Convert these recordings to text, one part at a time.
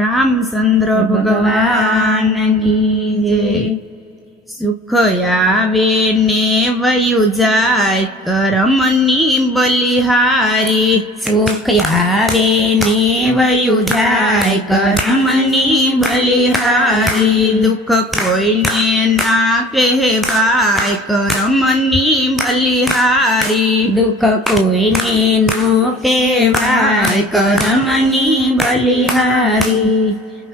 રામચંદ્ર ભગવાન કી જય। સુખ આવે ને વયું જાય કરમની બલિહારી। સુખ આવે ને વયું જાય કરમની બલિહારી। દુઃખ કોઈને ના કહેવાય કરમની બલિહારી। દુઃખ કોઈને નો કહેવાય કરમની બલિહારી।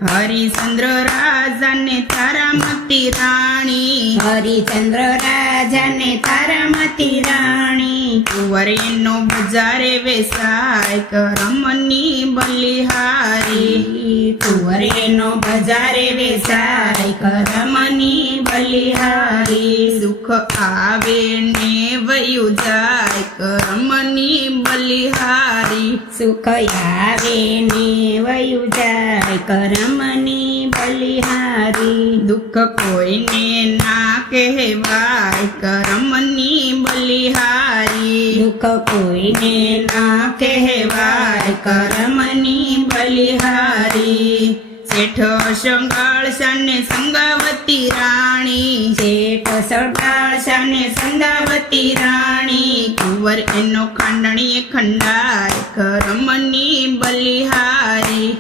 હરિચંદ્ર રાજાને તારામતી રાણી। હરિચંદ્ર રાજાને તારામતી રાણી। કુંવરીનો બજારે વેસાય કરમની બલિહારી। કુંવરીનો બજારે વેચાય કરમની બલિહારી। સુખ આવે ને વયું જાય કરમની બલિહારી। સુખ આવે ને વયું જાય કરમની બલિહારી। દુઃખ કોઈને ના કહેવાય કરમની બલિહારી। દુઃખ કોઈને ના કહેવાય કરમની બલિહારી। શેઠ સંગાળશાને સંગાવતી રાણી। શેઠ સંગાળશાને સંગાવતી રાણી। કુંવર એનો ખાંડણીએ ખંડાય કરમની બલિહારી।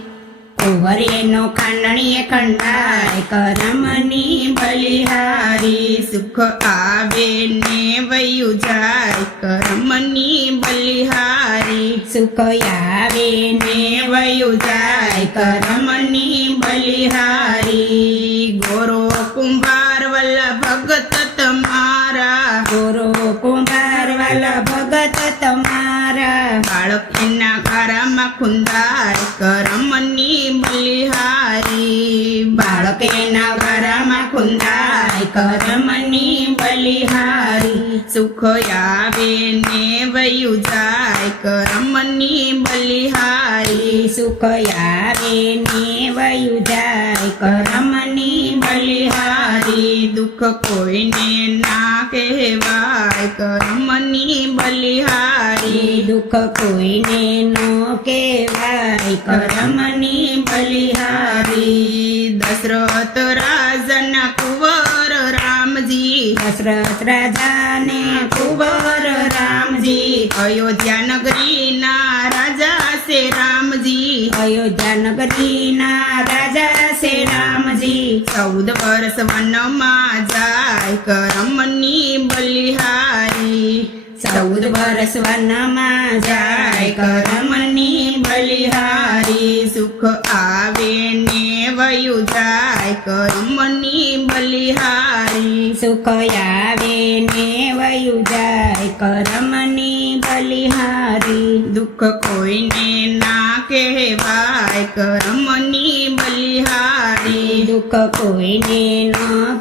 કુંવર એનો ખાંડણીએ ખંડાય કરમની બલિહારી। સુખ આવે ને વયું જાય કરમની બલિહારી। સુખ આવે ને વયું જાય કરમની બલિહારી। ગોરો કુંભાર વલ્લા ભગત તમારા। ગોરો કુંભાર વાલા ભગત તમારા। બાળક એના ગારામાં ખુંદાય કરમની બલિહારી। બાળક એના વારામાં ખુંદાય કરમની બલિહારી। સુખ આવે ને વયું જાય કરમની બલિહારી। સુખ આવે ને વયું જાય કરમની બલિહારી। દુઃખ કોઈને ના કહેવાય કરમની બલિહારી। દુઃખ કોઈને નો કહેવાય કરમની બલિહારી। દશરથ રાજાના કુંવર રામજી। દશરથ રાજાને કુંવર રામજી। અયોધ્યા નગરીના રાજા છે રામજી। અયોધ્યા નગરીના રાજા છે રામજી। 14 વર્ષ વનમાં જાય કરમની બલિહારી। 14 વર્ષ વનમાં જાય કરમની બલિહારી। સુખ આવે ને વયું જાય કરમની બલિહારી। સુખ આવે ને વયું જાય કરમની બલિહારી। દુઃખ કોઈને ના કહેવાય કરમની બલિહારી। દુઃખ કોઈને ન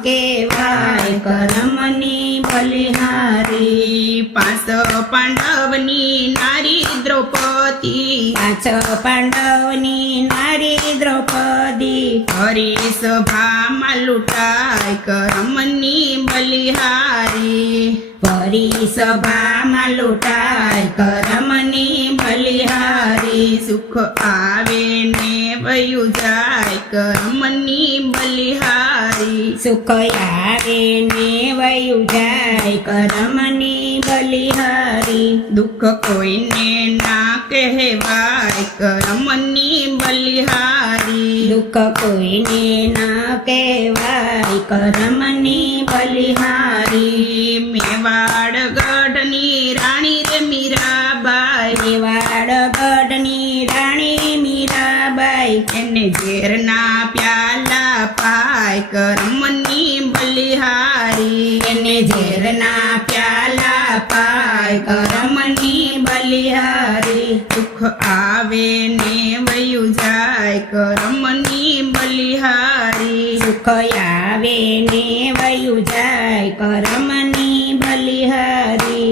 કહેવાય કરમની બલિહારી। 5 પાંડવની નારી દ્રૌપદી। 5 પાંડવની નારી દ્રૌપદી। હરિસભામાં લૂંટાય કરમની બલિહારી। પરી સભામાં લૂંટાય કરમની બલિહારી। સુખ આવે ને વયું જાય કરમની બલિહારી। સુખ આવે ને વયું જાય કરમની બલિહારી। દુઃખ કોઈને ના કહેવાય કરમની બલિહારી। દુઃખ કોઈને ના કહેવાય કરમની બલિહારી। મેવાડ ગઢની રાણી રે મીરાબાઈ। મેવાડ ગઢની રાણી મીરાબાઈ। એને ઝેરના પ્યાલા પાય કરમની બલિહારી। એને ઝેરના પ્યાલા પાય કરમની બલિહારી। સુખ આવે ને વયું જાય કરમની બલિહારી। સુખ આવે ને વયું જાય કરમની બલિહારી।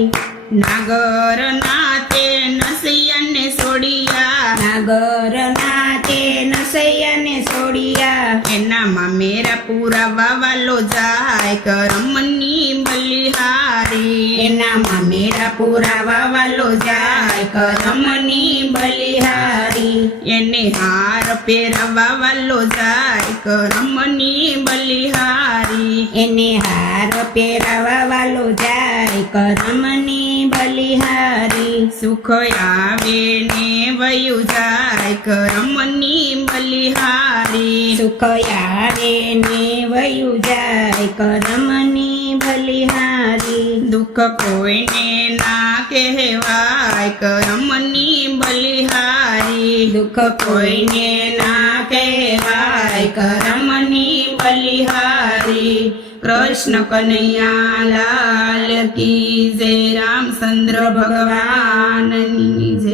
નાગર નાતે નસૈયાને છોડિયા। નાગર નાતે નસૈયાને છોડિયા। એના મામેરા પૂરા વાવાલો જાય કરમની બલિહારી। એના મામેરા પુરાવા વાલો જાય કરમની બલિહારી એને હાર પહેરાવા વાલો જાય કરમની બલિહારી એને હાર પહેરાવા વાલો જાય કરમની બલિહારી સુખ આવે ને વયું જાય કરમની બલિહારી સુખ આવે ને વયું જાય કરમની બલિહારી દુઃખ કોઈને ના કહેવાય કરમની બલિહારી દુઃખ કોઈને ના કહેવાય કરમની બલિહારી કૃષ્ણ કનૈયા લાલ કી જય રામચંદ્ર ભગવાનની જય